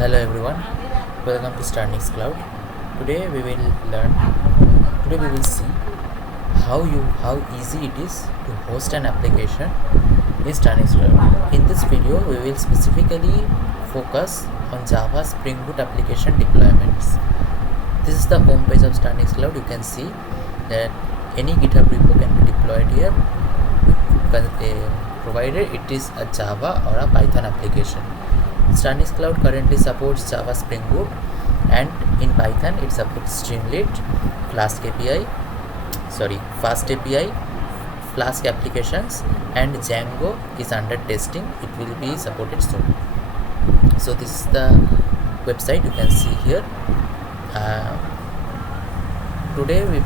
Hello everyone, welcome to Starnix Cloud. Today we will learn. Today we will see how easy it is to host an application in Starnix Cloud. In this video, we will specifically focus on Java Spring Boot application deployments. This is the home page of Starnix Cloud. You can see that any GitHub repo can be deployed here, provided it is a Java or a Python application. Starnix Cloud currently supports Java Spring Boot, and in Python it supports Streamlit, FastAPI, Flask applications, and Django is under testing. It will be supported soon. So this is the website you can see here. Today we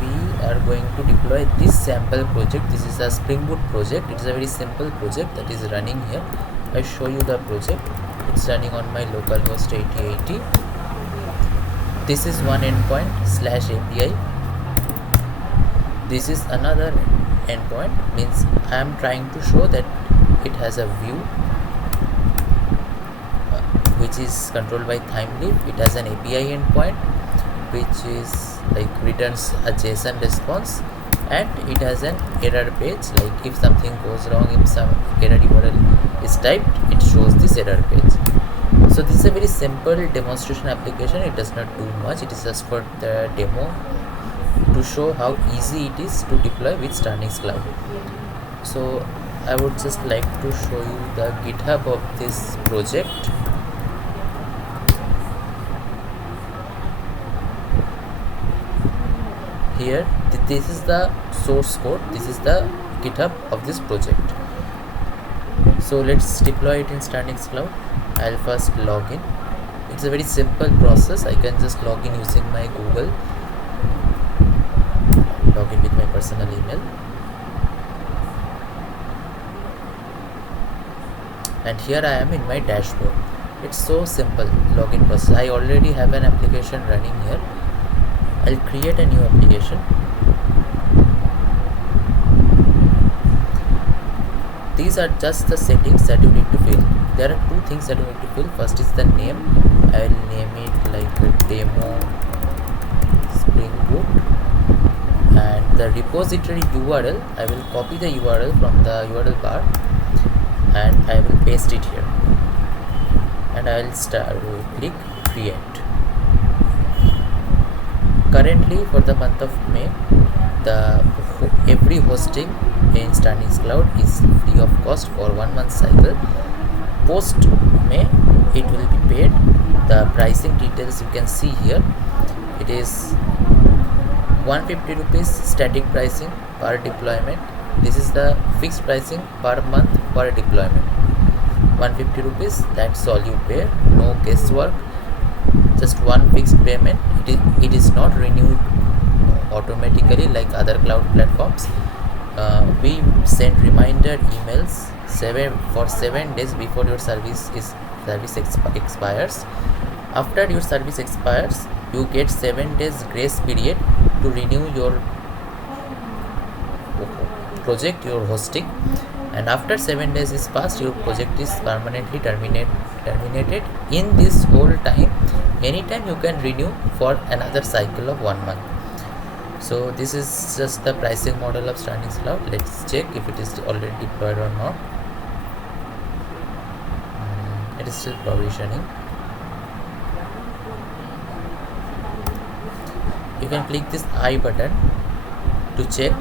are going to deploy this sample project. This is a Spring Boot project. It is a very simple project that is running here. I show you the project. It's running on my localhost 8080. This is one endpoint /API. This is another endpoint, means I am trying to show that it has a view which is controlled by TimeLeaf. It has an API endpoint which is like returns a JSON response, and it has an error page, like if something goes wrong, if some error URL is typed, it shows this error page. So this is a very simple demonstration application. It does not do much. It is just for the demo to show how easy it is to deploy with Starnix Cloud. So I would just like to show you the GitHub of this project. Here, this is the source code. This is the GitHub of this project. So let's deploy it in Starnix Cloud. I'll first log in. It's a very simple process. I can just log in using my Google. Log in with my personal email. And here I am in my dashboard. It's so simple login process. I already have an application running here. I'll create a new application. These are just the settings that you need to fill. There are two things that you need to fill. First is the name. I will name it like a demo Spring Boot. And the repository URL, I will copy the URL from the URL bar and I will paste it here. And I will click create. Currently, for the month of May, every hosting in Starnix Cloud is free of cost for 1 month cycle. Post May, it will be paid. The pricing details you can see here. It is 150 rupees static pricing per deployment. This is the fixed pricing per month per deployment. 150 rupees, that's all you pay. No guesswork. Just one fixed payment. It is not renewed automatically like other cloud platforms. We send reminder emails for 7 days before your service expires. After your service expires, you get 7 days grace period to renew your project, your hosting, and after 7 days is passed, your project is permanently terminated. In this whole time, anytime you can renew for another cycle of 1 month. So this is just the pricing model of Starnix Cloud. Let's check if it is already deployed or not. It is still provisioning. You can click this I button to check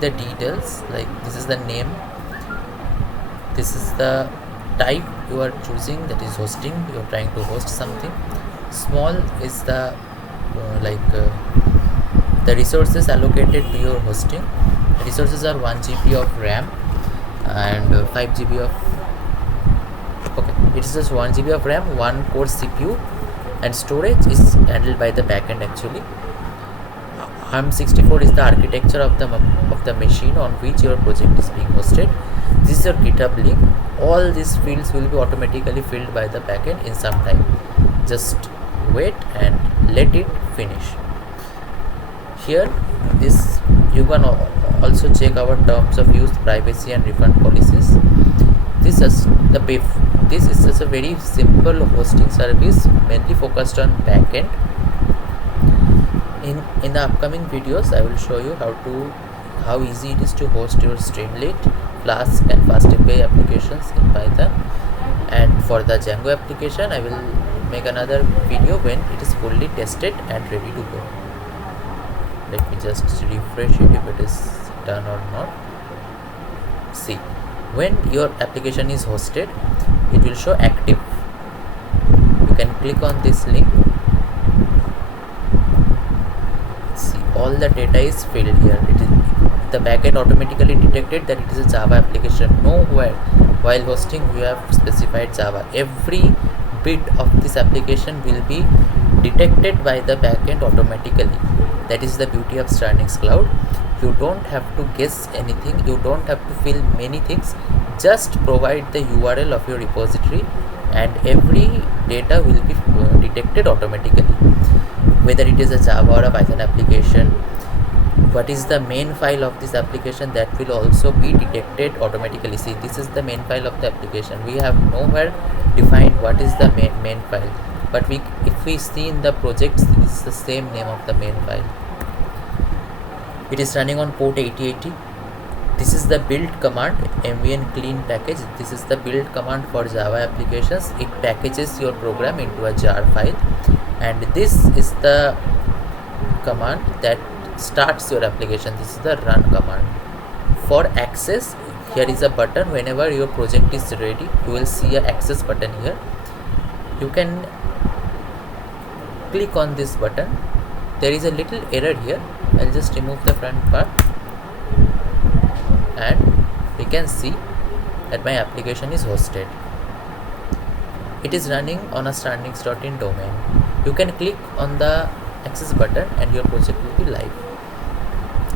the details, like this is the name, this is the type you are choosing, that is hosting. You are trying to host something. Small is the the resources allocated to your hosting. The resources are 1 GB of RAM and 5 GB of it's just 1 GB of RAM, 1 core CPU, and storage is handled by the backend actually. ARM64 is the architecture of the machine on which your project is being hosted. This is your GitHub link. All these fields will be automatically filled by the backend in some time. Just wait and let it finish. Here, you can also check our terms of use, privacy and refund policies. this is this is just a very simple hosting service mainly focused on backend. In the upcoming videos, I will show you how easy it is to host your Streamlit, Flask and FastAPI applications in Python. And for the Django application, I will make another video when it is fully tested and ready to go. Let me just refresh it if it is done or not. See, when your application is hosted, it will show active. You can click on this link. See, all the data is filled here. The backend automatically detected that it is a Java application. Nowhere while hosting you have specified Java. Every bit of this application will be detected by the backend automatically. That is the beauty of Starnix Cloud. You don't have to guess anything, you don't have to fill many things, just provide the URL of your repository and every data will be detected automatically. Whether it is a Java or a Python application, what is the main file of this application, that will also be detected automatically. See, this is the main file of the application. We have nowhere defined what is the main file, but if we see in the projects, this is the same name of the main file. It is running on port 8080. This is the build command, mvn clean package. This is the build command for Java applications. It packages your program into a jar file, and this is the command that starts your application. This is the run command. For access, here is a button. Whenever your project is ready, you will see an access button here. You can click on this button. There is a little error here. I'll just remove the front part, and we can see that my application is hosted. It is running on a starnix.in domain. You can click on the access button and your project will be live.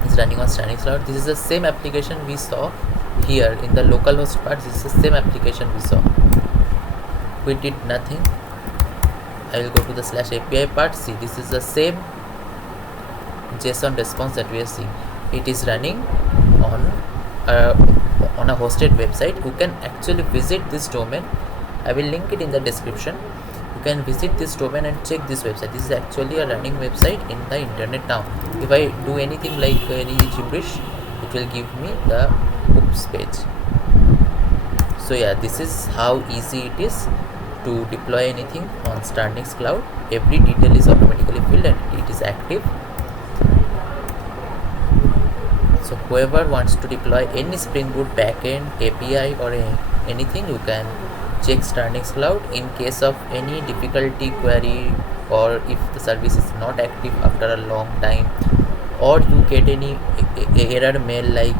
It's running on Starnix Cloud. This is the same application we saw here in the localhost part. This is the same application we saw. We did nothing. I will go to the /API part. See, this is the same JSON response that we are seeing. It is running on a hosted website. You can actually visit this domain. I will link it in the description. You can visit this domain and check this website. This is actually a running website in the internet now. If I do anything like any gibberish, it will give me the oops page. So yeah, this is how easy it is to deploy anything on Starnix Cloud. Every detail is automatically filled and it is active. So whoever wants to deploy any Spring Boot backend, API or anything, you can check Starnix Cloud. In case of any difficulty query, or if the service is not active after a long time, or you get any error mail, like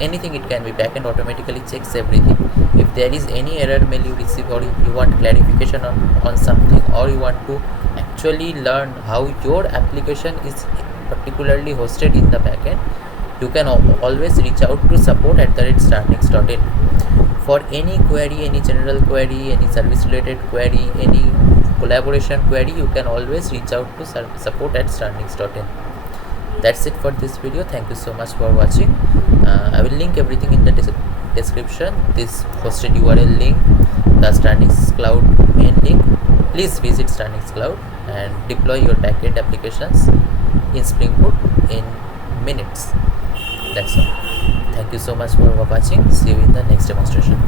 anything, it can be, backend automatically checks everything. If there is any error mail you receive, or you want clarification on something, or you want to actually learn how your application is particularly hosted in the backend, you can always reach out to support@starnix.in. For any query, any general query, any service related query, any collaboration query, you can always reach out to support@starnix.in. That's it for this video. Thank you so much for watching. I will link everything in the description. This hosted URL link, the Starnix Cloud main link. Please visit Starnix Cloud and deploy your backend applications in Spring Boot in minutes. That's all. Thank you so much for watching. See you in the next demonstration.